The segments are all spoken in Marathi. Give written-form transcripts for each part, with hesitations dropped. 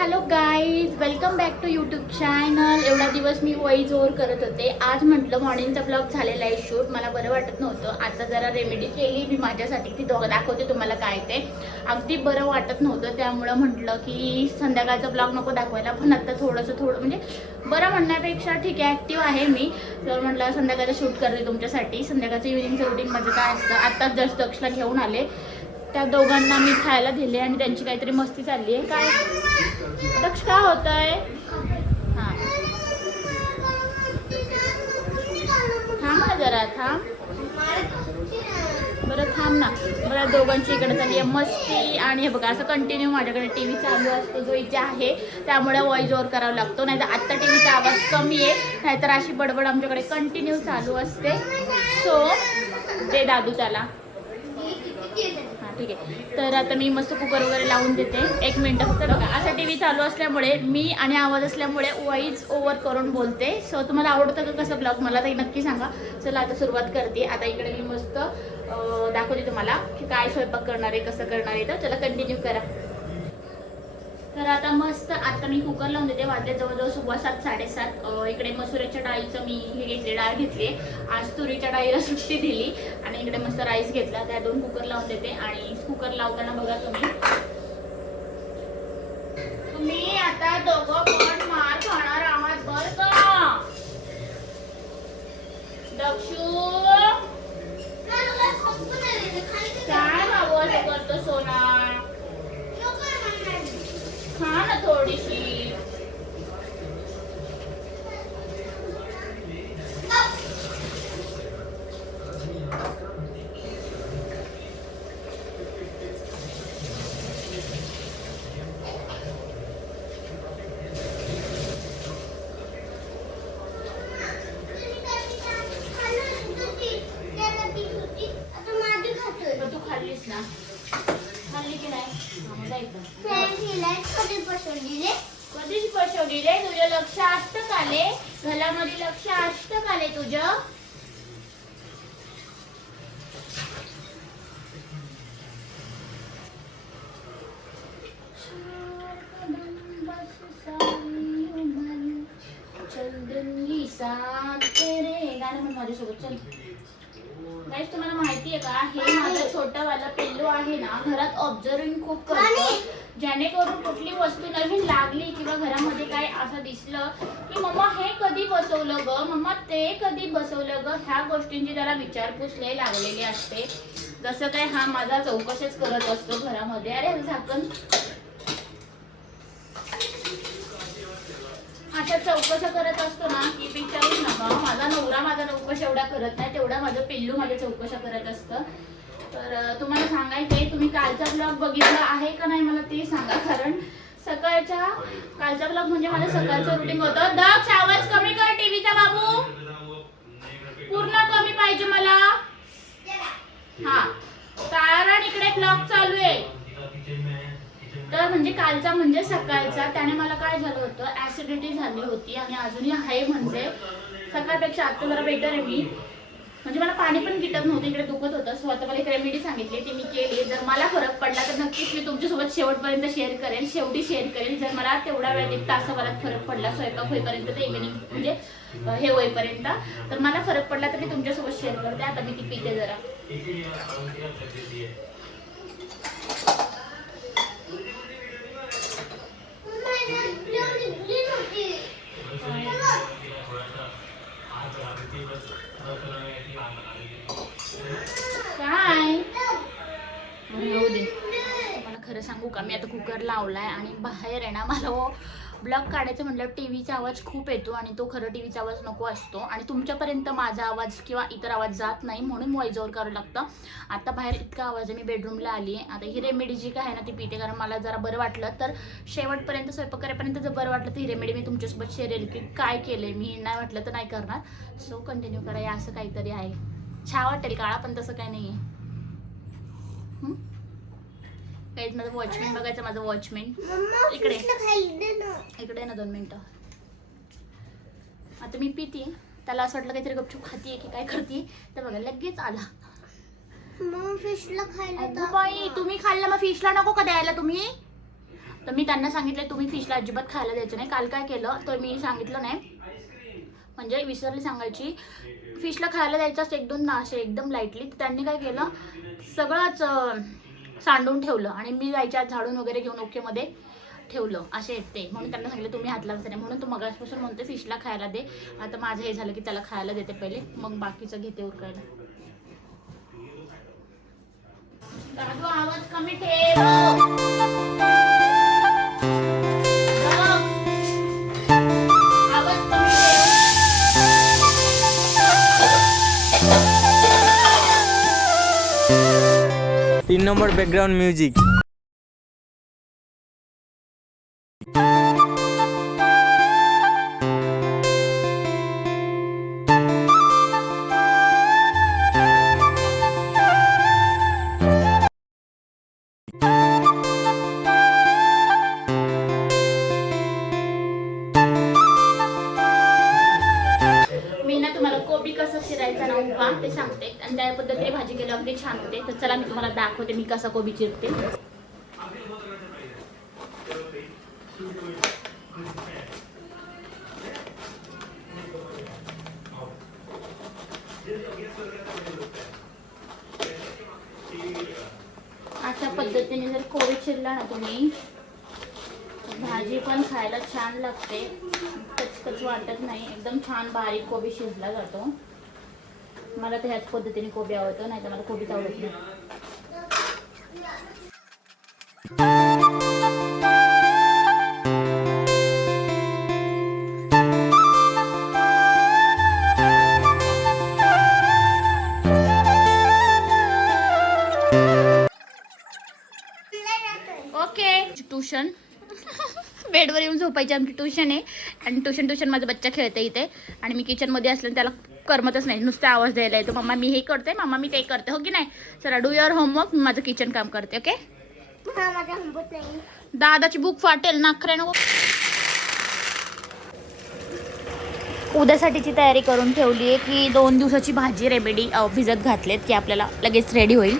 Hello guys, welcome back to YouTube channel. एवढा दिवस मी वॉइस ओव्हर करत होते. आज म्हटलं मॉर्निंगचा ब्लॉग झालेला आहे शूट. मला बरं वाटत नव्हतं. आता जरा रेमेडी केली मी माझ्यासाठी, ती दाखवते तुम्हाला काय ते. अगदी बरं वाटत नव्हतं, त्यामुळं म्हटलं की संध्याकाळचा ब्लॉग नको दाखवायला, पण आता थोडं म्हणजे बरं म्हणण्यापेक्षा ठीक आहे, ॲक्टिव्ह आहे मी. तर म्हटलं संध्याकाळचं शूट करते तुमच्यासाठी. संध्याकाळचं इव्हिनिंगचं रुटीन माझं काय असतं. आत्ताच जस्ट दक्षला घेऊन आले. त्या दोघांना मी खायला दिले आणि त्यांची काहीतरी मस्ती चालली आहे. काय दक्ष काय होत आहे? हां, थांब ना जरा, थांब बरं, थांब ना. बरं, दोघांची इकडे चालली आहे मस्ती. आणि हे बघा, असं कंटिन्यू माझ्याकडे टी व्ही चालू असतो जो इथे आहे, त्यामुळे वॉइस ओव्हर करावा लागतो. नाहीतर आत्ता टी व्हीचा आवाज कमी आहे, नाहीतर अशी बडबड आमच्याकडे कंटिन्यू चालू असते. सो दे दादू त्याला. हां ठीक आहे. तर आता मी मस्त कुकर वगैरे लावून देते. 1 मिनटं फक्त. बघा, असा टी व्ही चालू असल्यामुळे मी आणि आवाज असल्यामुळे वॉइस ओव्हर करून बोलते. सो तुम्हाला आवडतं का कसं ब्लॉग, मला तरी नक्की सांगा. चला आता सुरुवात करते. आता इकडे मी मस्त दाखवते तुम्हाला की काय स्वयंपाक करणार आहे, कसं करणार आहे. तर चला कंटिन्यू करा. तर आता मस्त आता मी कुकर लावून देते. वाजले जवळजवळ सुबह 7-7:30. इकडे मसुराच्या डाळीचं मी हे घेतले, डाळ घेतली. आज तुरीच्या डाळीला सुट्टी दिली आणि इकडे मस्त राईस घेतला. त्या 2 कुकर लावून देते. आणि कुकर लावताना बघा तुम्ही आता दोघं पण मार खाणार आहात बरं का. दक्षू काय बाबू असं करतो सोना, खा ना थोडीशी. तू खाल्लीस ना, खाल्ली की नाही? कधीच पसवली रे. तुझं लक्ष असतं का ले, घरामध्ये लक्ष असतं का ले तुझं? गाणं म्हण माझ्यासोबत, चल. गाईस, तुम्हाला माहिती आहे का, हे माझं छोटं वाला पिल्लू आहे ना, घरात ऑब्झर्विंग खूप करतं. जेणेकरून कुठली वस्तू नवीन लागली किंवा घरामध्ये काय असं दिसलं की मम्मा हे कधी बसवलं ग, मम्मा ते कधी बसवलं ग, ह्या गोष्टींची जरा विचारपूस लय लागलेली असते. जसं काय हा माझा चौकशीच करत असतो घरामध्ये. अरे झाकण, अशा चौकशा करत असतो ना की विचारूच नका. माझा नवरा माझा चौकशा एवढा करत नाही, तेवढा माझं पिल्लू माझ्या चौकशा करत असतं. तर तुम्हाला सांगायचंय, तुम्ही कालचा ब्लॉग बघितला आहे का नाही मला ते सांगा. कारण कालचा ब्लॉग म्हणजे माझं सकाळचं रुटीन होतं. दक्ष, आवाज कमी कर टीव्हीचा बाबू, पूर्ण कमी पाहिजे मला. हा, कारण इकडे ब्लॉग चालू आहे. तर म्हणजे कालचा म्हणजे सकाळचा, त्याने मला काय झालं होतं, ऍसिडिटी झाली होती आणि अजूनही आहे. म्हणजे सकाळपेक्षा आता जरा बेटर आहे मी. म्हणजे मला पाणी पण गिटत नव्हतं, इकडे दुखत होतं. सो आता मला एक रेमेडी सांगितली, ती मी केली. जर मला फरक पडला तर नक्कीच मी तुमच्यासोबत शेवटपर्यंत शेअर करेल, शेवटी शेअर करेल. जर मला तेवढा वेळ 1 तासाभरात फरक पडला, स्वयंपाक होईपर्यंत ते इव्हिनिंग म्हणजे हे होईपर्यंत, तर मला फरक पडला तर मी तुमच्यासोबत शेअर करते. आता मी ती पिते जरा. काय राहू दे. तुम्हाला खरं सांगू का, मी आता कुकर लावलाय आणि बाहेर आहे ना, मला ब्लॉग काढायचं म्हटलं टीव्हीचा आवाज खूप येतो आणि तो खरं टीव्हीचा आवाज नको असतो आणि तुमच्यापर्यंत माझा आवाज किंवा इतर आवाज जात नाही, म्हणून वॉइस ओव्हर करावं लागतं. आता बाहेर इतका आवाज आहे, मी बेडरूमला आली आहे. आता ही रेमेडी जी काय आहे ना ती पिते, कारण मला जरा बरं वाटलं तर शेवटपर्यंत स्वयंपाक करेपर्यंत जर बरं वाटलं तर ही रेमेडी मी तुमच्यासोबत शेअर केली की काय केलंय मी. नाही वाटलं तर नाही करणार. सो कंटिन्यू करा. या असं काहीतरी आहे, छान वाटेल काळा, पण तसं काही नाही आहे. काही माझं वॉचमॅन बघायचं, माझं वॉचमॅन इकडे ना 2 मिनिटं. आता मी पिते, त्याला असं वाटलं काहीतरी गपचूप खातीये की काय करते, तर बघा लगेच आला. मग फिशला खायला बाई तुम्ही खाल्लं, मग फिशला नको का द्यायला तुम्ही? तर मी त्यांना सांगितलं तुम्ही फिशला अजिबात खायला द्यायचं नाही. काल काय केलं तर मी सांगितलं नाही, म्हणजे विसरली सांगायची, फिशला खायला द्यायचं असतं 1-2 असे एकदम लाईटली. तर त्यांनी काय केलं सगळंच सांडून ठेवलं आणि मी जायच्या झाडून वगैरे घेऊन ओकेमध्ये ठेवलं असे येते. म्हणून त्यांना सांगितलं तुम्ही हात लावायचं नाही. म्हणून तो मगासपासून म्हणते फिशला खायला दे. आता माझं हे झालं की त्याला खायला देते पहिले, मग बाकीचं घेते उरकायला. दादू आवाज कमी ठेव. आवाज कमी ठेव. 3 नंबर बॅकग्राउंड म्युझिक. कोबी कसं चिरायचा ना उभा ते सांगते आणि त्या पद्धतीने भाजी केल्यावर अगदी छान होते. तर चला मी तुम्हाला दाखवते मी कसा कोबी चिरते. अशा पद्धतीने जर कोबी चिरला ना तुम्ही, भाजी पण खायला छान लागते, कचकच वाटत नाही, एकदम छान बारीक कोबी शिजला जातो. मला तर ह्याच पद्धतीने कोबी आवडतो, नाही तर मला कोबीच आवडत नाही. ओके ट्यूशन बेडवर येऊन झोपायची आमची ट्यूशन आहे आणि ट्यूशन माझा बच्चा खेळते इथे आणि मी किचनमध्ये असल्याने त्याला करमतच नाही, नुसते आवाज द्यायला येतो. मम्मा मी हे करते, मम्मा मी ते करते, हो की नाही. चला डू युअर होमवर्क, मी माझं किचन काम करते. ओके दादाची बुक फाटेल नाखरे नको. उद्यासाठीची तयारी करून ठेवली आहे की 2 दिवसाची भाजी रेमेडी भिजत घातलेत की आपल्याला लगेच रेडी होईल.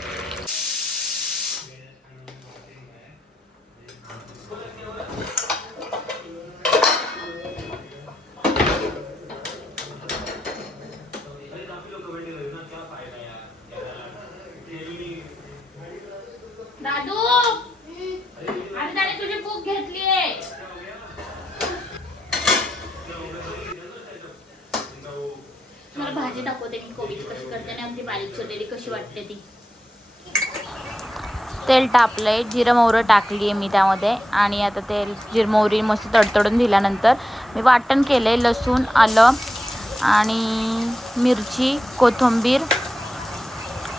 दादू आणि त्याने तुझी बुक घेतली आहे. मला भाजी दाखवते मी कोबीची कशी करते आणि आमची बारीक चिरलेली कशी वाटते ती. तेल टाकलंय, जिरं मोहरी टाकली आहे मी त्यामध्ये आणि आता तेल जिरं मोहरी मस्त तडतडून दिल्यानंतर मी वाटण केलंय लसूण आलं आणि मिरची कोथिंबीर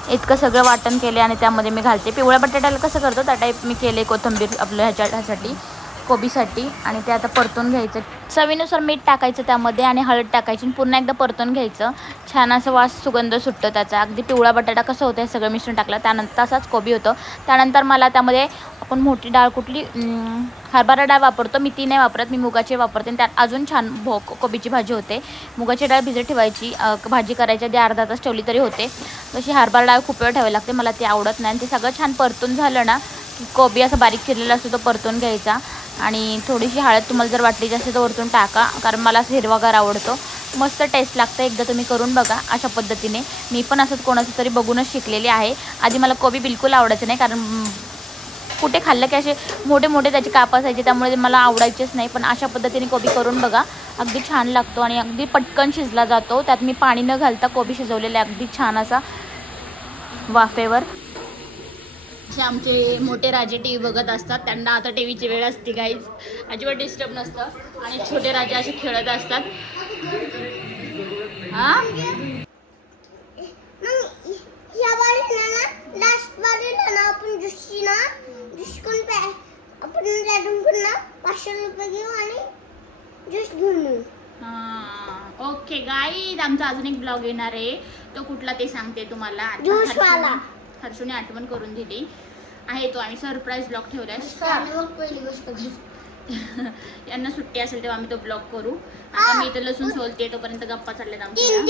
इतकं सगळं वाटण केले आणि त्यामध्ये मी घालते. पिवळ्या बटाट्याला कसं करतो त्या टाईप मी केले कोथिंबीर आपल्या ह्याच्यासाठी कोबीसाठी आणि ते आता परतून घ्यायचं. चवीनुसार मीठ टाकायचं त्यामध्ये आणि हळद टाकायची आणि पुन्हा एकदा परतून घ्यायचं. छान असं वास सुगंध सुटतो त्याचा. अगदी पिवळा बटाटा कसं होतं हे सगळं मिश्रण टाकलं त्यानंतर तसाच कोबी होतं. त्यानंतर मला त्यामध्ये आपण मोठी डाळ कुठली हरभरा डाळ वापरतो मी, ती नाही वापरत, मी मुगाची वापरते आणि त्यात अजून छान कोबीची भाजी होते. मुगाची डाळ भिजत ठेवायची, भाजी करायची आधी अर्धा तास ठेवली तरी होते. तशी हरभरा डाळ खूप वेळ ठेवावी लागते, मला ती आवडत नाही. आणि ते सगळं छान परतून झालं ना की कोबी असं बारीक चिरलेला असतो तो परतून घ्यायचा आणि थोडीशी हळद तुम्हाला जर वाटली जास्त तर वरतून टाका, कारण मला असं हिरवागार आवडतो. मस्त टेस्ट लागतं, एकदा तुम्ही करून बघा अशा पद्धतीने. मी पण असंच कोणाचं तरी बघूनच शिकलेली आहे. आधी मला कोबी बिलकुल आवडायचं नाही, कारण कुठे खाल्लं की असे मोठे मोठे त्याचे काप असायचे, त्यामुळे मला आवडायचेच नाही. पण अशा पद्धतीने कोबी करून बघा, अगदी छान लागतो आणि अगदी पटकन शिजला जातो. त्यात मी पाणी न घालता कोबी शिजवलेले अगदी छान असा वाफेवर. असे आमचे मोठे राजे टी व्ही बघत असतात, त्यांना आता टी व्हीची वेळ असते गाईज, अजिबात डिस्टर्ब नसतं आणि छोटे राजे असे खेळत असतात. हां ओके गाईज, आमचा अजून एक ब्लॉग येणार आहे, तो कुठला ते सांगते तुम्हाला. हर्षूने आठवण करून दिली आहे, तो आम्ही सरप्राईज ब्लॉग ठेवलाय. यांना सुट्टी असेल तेव्हा आम्ही तो ब्लॉग करू. आता मी इथं लसूण सोलते, तोपर्यंत गप्पा चालल्यात आमच्या.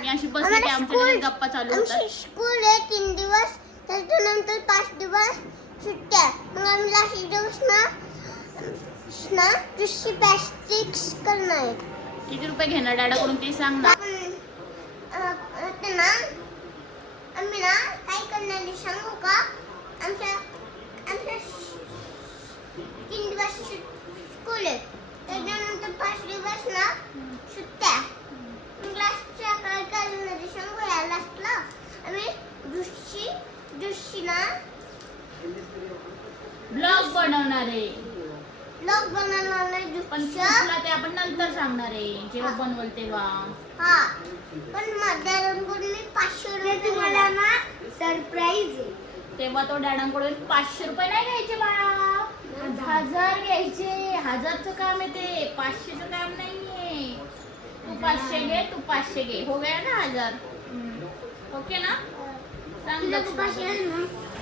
मी अशी बसली की आमच्या गप्पा चालू होतात. स्कूल आहे 3 दिवस, त्याच्यानंतर 5 दिवस सुट्ट्या. मग आम्ही लास्ट दिवस ना ना दुसरी प्लास्टिक्स करणार. किती रुपये घेणार डॅडाकडून ते सांग ना. ते ना आम्ही ना काय करणार सांगू का. आमच्या 3 दिवस स्कूल आहे. त्याच्यानंतर 5 दिवस ना सुट्ट्या. क्लासच्या काय करणार सांगू या लास्टला आम्ही दुसरी ना ब्लॉग बनवणार आहे. ब्लॉग बनवणार नाही पण कुठला ते आपण नंतर सांगणार आहे जेव्हा बनवल तेव्हा. हा पण माझ्याकडून मी 500 रुपये तुम्हाला ना सरप्राईज आहे. तेव्हा तो डॅडांकडून 500 रुपये नाही घ्यायचे बाळा, 1000 घ्यायचे. 1000चं काम आहे ते, 500चं काम नाहीये. तू 500 घे, तू 500 घे, हो गया ना 1000. ओके ना. सांग ना.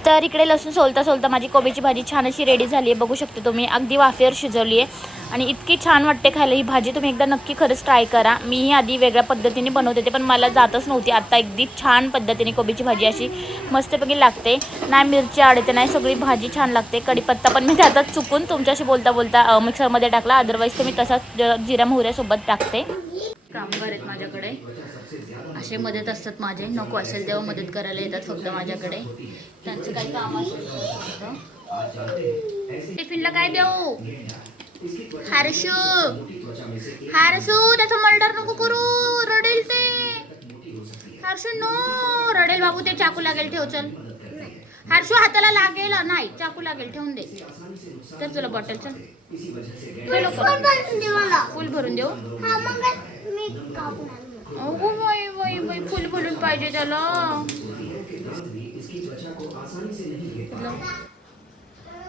तर इकडे लसूण सोलता माझी कोबीची भाजी छान अशी रेडी झाली आहे. बघू शकता तुम्ही, अगदी वाफेवर शिजवली आहे आणि इतकी छान वाटते खायला ही भाजी. तुम्ही एकदा नक्की खरंच ट्राय करा. मीही आधी वेगळ्या पद्धतीने बनवत होते पण मला जातच नव्हती. आता अगदी छान पद्धतीने कोबीची भाजी अशी मस्तपैकी लागते. नाही मिरची आडते नाही, सगळी भाजी छान लागते. कढीपत्ता पण मी त्यातच चुकून तुमच्याशी बोलता मिक्सरमध्ये टाकला, अदरवाईज तर मी तसाच जिरा मोहऱ्यासोबत टाकते. कामगार आहेत माझ्याकडे, असे मदत असतात माझे. नको असेल तेव्हा मदत करायला येतात फक्त माझ्याकडे. त्यांचं काही काम असेल. टिफिनला काय देऊ. हारशू त्याचं मर्डर नको करू, रडेल ते. हर्षू नो रडेल बाबू, ते चाकू लागेल. ठेव चल हर्षू, हाताला लागेल. नाही चाकू लागेल, ठेवून दे. तर तुला बॉटल चल फुल भरून देऊ. अगो बाई फुल भरून पाहिजे त्याला.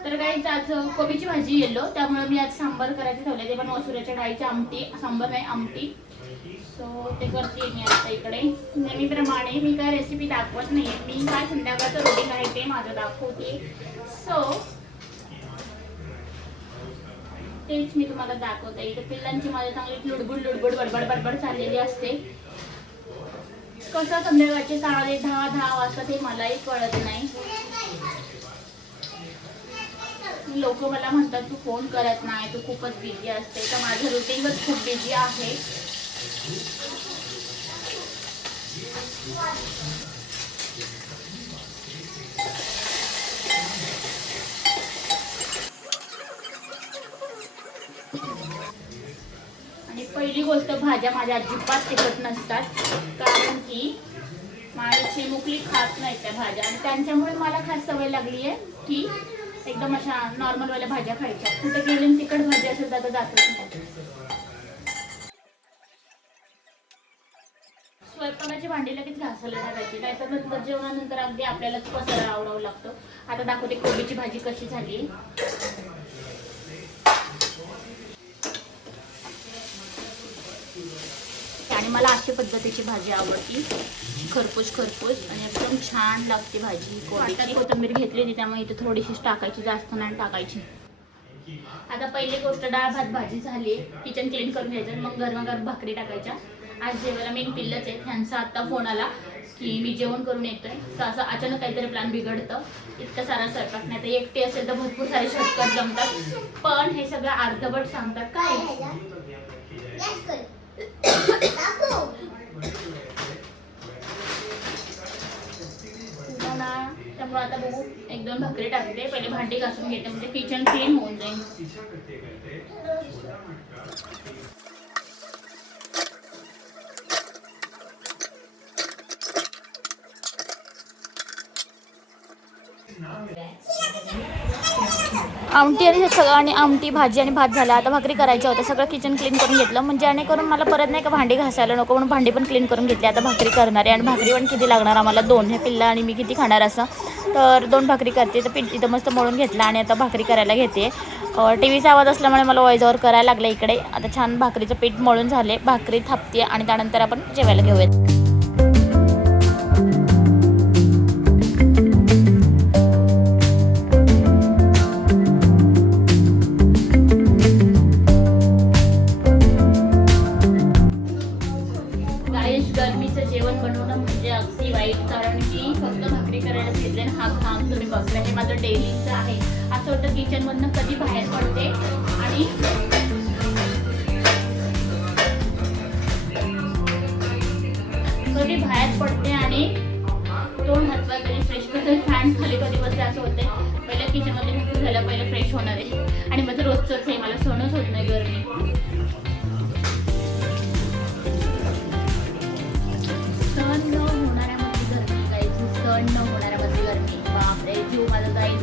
तर काही आज कोबीची भाजी येलो, त्यामुळे मी आज सांबार करायचे ठेवले. ते पण मसुराच्या डाळीची आमटी, सांबार नाही आमटी. सो ते करते मी आता. इकडे नेहमीप्रमाणे मी काय रेसिपी दाखवत नाहीये, मी काय संध्याकाळचं रुटीन आहे ते माझं दाखवते. सो तेच मी तुम्हाला दाखवते. इथे पिल्लांची माझ्या चांगली लुडबुड बडबड चाललेली असते. कसं संध्याकाळचे 10:30 वाजता ते मलाही कळत नाही. लोक मला म्हणतात तू फोन करत नाही, तू खूपच बिझी असते. तर माझं रुटीनच खूप बिझी आहे. आणि पहिली गोष्ट, भाज्या माझ्या अजिबात तिखट नसतात, कारण की माझी चिमुकली खात नाही त्या भाज्या. आणि त्यांच्यामुळे मला खास सवय लागली आहे की एकदम अशा नॉर्मलवाल्या भाज्या खायच्या. कुठे गेली तिखट भाजी असेल तर जातच नाही. स्वयंपाकाची भांडी लगेच घासायला टाकायची, नाहीतर नंतर जेवणानंतर अगदी आपल्यालाच पसारा आवडावं लागतं. आता दाखवते कोबीची भाजी कशी झाली. आणि मला अशा पद्धतीची भाजी आवडती, खरपूस आणि एकदम छान लागते भाजी. कोबीची कोथिंबीर घेतली होती त्यामुळे इथे थोडीशीच टाकायची, जास्त नाही टाकायची. आता पहिली गोष्ट, डाळ भात भाजी झाली, किचन क्लीन करून घ्यायचं, मग गरमागरम भाकरी टाकायच्या. आज जेवायला मेन पिल्लच आहे. ह्यांचा आता फोन आला की मी जेवण करून येतोय. तर असं अचानक काहीतरी प्लॅन बिघडतं. इतकं सारा स्वयंपाक नाही, तर एकटी असेल तर भरपूर सारे शॉर्टकट जमतात, पण हे सगळं अर्धवट सांगतात. काय त्यामुळे आता बघू, 1-2 भाकरी टाकते. पहिले भांडी घासून घेते, म्हणजे किचन क्लीन होऊन जाईल. आमटी आणि सगळं, आणि आमटी भाजी आणि भात झाला. आता भाकरी करायच्या होत्या. सगळं किचन क्लीन करून घेतलं, म्हणजे जेणेकरून मला परत नाही का भांडी घासायला नको, म्हणून भांडी पण क्लीन करून घेतली. आता भाकरी करणार आहे, आणि भाकरी पण किती लागणार आम्हाला, 2. हे पिल्ला आणि मी किती खाणार असं, तर 2 भाकरी करते. तर पीठ इथं मस्त मळून घेतला आणि आता भाकरी करायला घेते. टी व्हीचा आवाज असल्यामुळे मला वॉइसओव्हर करायला लागला इकडे. आता छान भाकरीचं पीठ मळून झाले, भाकरी थापते आणि त्यानंतर आपण जेवायला घेऊयात. जेवण बनवणं म्हणजे अगदी वाईट, कारण की फक्त भाकरी करायला घेतले हा काम तुम्ही बघताय, हे माझं डेलीचं आहे. असं वाटतं किचनमधनं कधी बाहेर पडते होत नाही गरमी. सहन न होणाऱ्यामध्ये गरमी गाईची, सहन न होणाऱ्यामध्ये गरमी. बापरे, जीव माझा जाईल.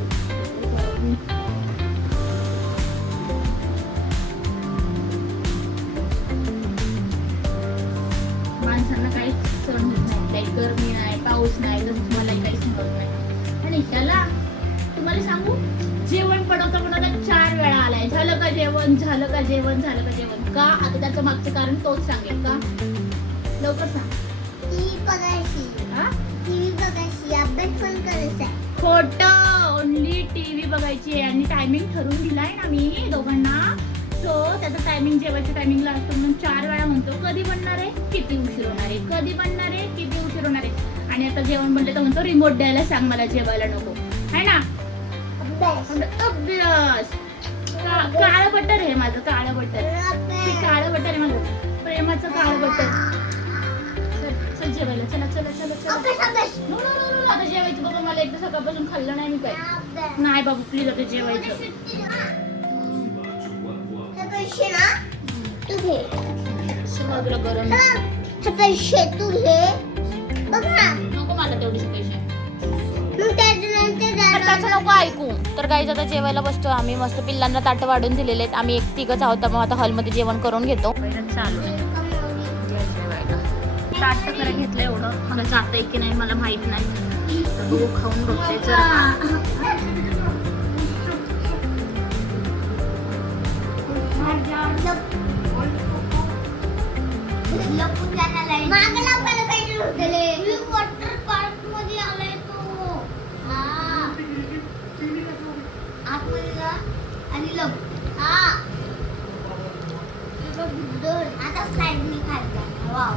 माणसांना काहीच सहन होत नाही, काही गरमी नाही, पाऊस नाही, तसंच मलाही काहीच सहन होत नाही. आणि ह्याला तुम्हाला सांगू, जेवण बनवता बनवता 4 वेळा आलाय. झालं का जेवण, झालं का जेवण, झालं का जेवण. का? आता त्याचं मागचं कारण तोच सांगेल. का? लवकर सांग. टीव्ही बघायची. हा? टीव्ही बघायची, अभ्यास पण करायचा. खोटं. ओनली टीव्ही बघायची आहे. आणि टायमिंग ठरवून दिलाय ना मी दोघांना. सो त्याचा टायमिंग जेवायच्या टायमिंगला असतो म्हणून 4 वेळा म्हणतो. कधी बनणार आहे, किती उशीर होणार आहे, कधी बनणार आहे, किती उशीर होणार आहे. आणि आता जेवण बनलं तर म्हणतो रिमोट द्यायला सांग, मला जेवायला नको. है ना? अभ्यास. काळं बटर आहे माझं, काळं बटर. ते काळं बटर आहे माझं, प्रेमाचं काळं बटर. चल जेवायला, चला चला चला चला. नो नो नो नो, आता जेवायचं बाबा. मला एकदा सकाळपासून खाल्लं नाही मी काय. नाही बाबा प्लीज, आता जेवायचं. पैसे ना तू घे. सगळं गरम. हे पैसे तू घे. बघ ना. नको मला तेवढेच पैसे. मग त्याच्यानंतर त्याचं नको ऐकू. तर गाईज आता जेवायला बसतो आम्ही. मस्त पिल्लांना ताटं वाढून दिलेले आहेत. आम्ही 1-3च आहोत, मग आता हॉलमध्ये जेवण करून घेतो. चालू आहे जेवायला. ताट तर घेतलं एवढं, मला जात आहे की नाही मला माहित नाही. तर बघू, खाऊन बघते. वॉटर पार्क मध्ये आलाय तो. आणि आता स्लाइड मी खाल्ला. वाव.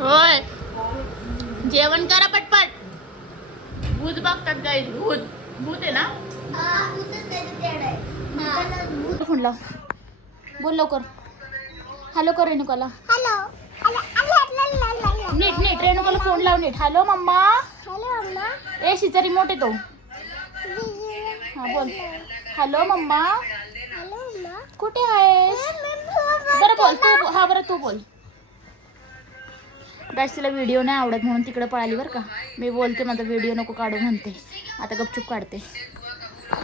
होय, जेवण करा पटपट. भूत बघतात गाईज, भूत. भूत आहे ना. फोन लाव, बोल लवकर. हॅलो कर रेणुकाला. हॅलो. नीट नीट रेणुकाला फोन लाव नीट. Hello mamma. हॅलो. ए शीचा रिमोट आहे तो. हा बोल. हॅलो मम्मा, कुठे आहेस? बरं बोल तू. हा बरं तू बोल. गाईस तिला व्हिडिओ नाही आवडत म्हणून तिकडे पळाली बरं का. मी बोलते माझा व्हिडिओ नको काढू म्हणते. आता गपचूप काढते.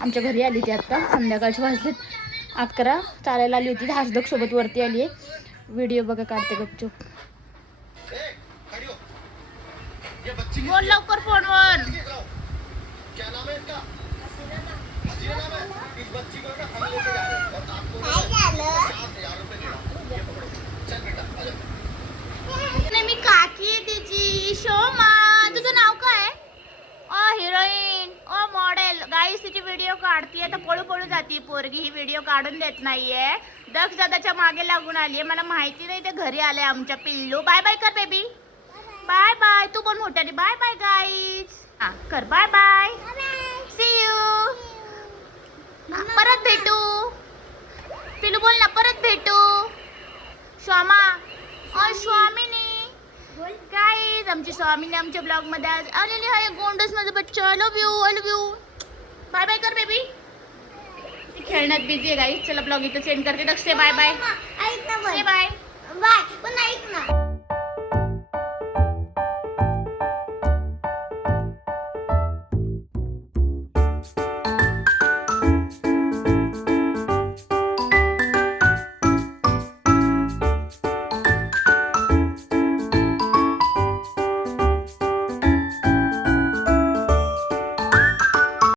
आमच्या घरी आली ती आत्ता. संध्याकाळचे वाजलेत 11. चालायला आली होती. हासदक सोबत वरती आली आहे. व्हिडिओ बघा काढते गपचूप. बोल लवकर फोनवर. मी काकी आहे तिची. शोमा, तुझं नाव काय? Heroine, model. गाईस तिची व्हिडिओ काढतीये तर पळू पळू जाती पोरगी. ही व्हिडिओ काढून देत नाहीये. दक्ष दादाच्या मागे लागून आलीये. मला माहिती नाही ते घरी आले आमच्या पिल्लू. बाय बाय कर बेबी. Bye bye. तू पण मोठ्याने बाय बाय गाईज. हा कर बाय बाय. C you. परत भेटू. पिल्लू बोल ना, परत भेटू. श्वामा, स्वामिनी. गाईज आमची स्वामीने आमच्या ब्लॉग मध्ये आज आलेली आहे. गोंडस माझं बच्चा. I love you, I love you. Bye bye कर बेबी. खेळण्यात बिझी आहे गाईज. चला ब्लॉग इथं सेंड करते. Daksh bye bye. ऐक ना. Bye bye. पण ऐक ना.